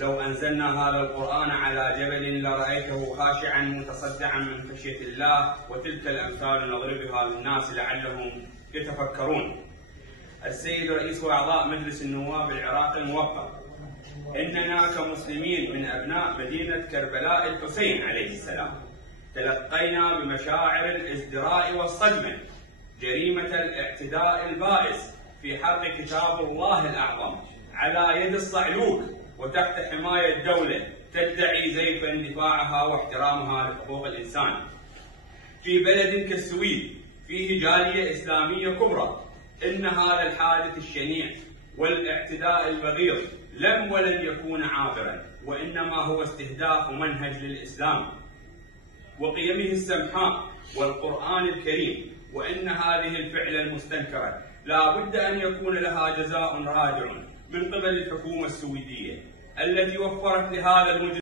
لو أنزلنا هذا القرآن على جبل لرأيته خاشعا متصدعا من خشية الله، وتلك الأمثال نضربها للناس لعلهم يتفكرون. السيد رئيس وأعضاء مجلس النواب العراقي الموقر، إننا كمسلمين من أبناء مدينة كربلاء الحسين عليه السلام تلقينا بمشاعر الازدراء والصدمة جريمة الاعتداء البائس في حرق كتاب الله الأعظم على يد الصعلوك وتحت حماية دولة تدعي زيفا دفاعها واحترامها لحقوق الإنسان في بلد كالسويد فيه جالية إسلامية كبرى. إن هذا الحادث الشنيع والاعتداء البغيض لم ولن يكون عابرا، وإنما هو استهداف منهج للإسلام وقيمه السمحاء والقرآن الكريم، وإن هذه الفعلة المستنكرة لا بد أن يكون لها جزاء رادع من قبل الحكومة السويدية التي وفرت لهذا المجرم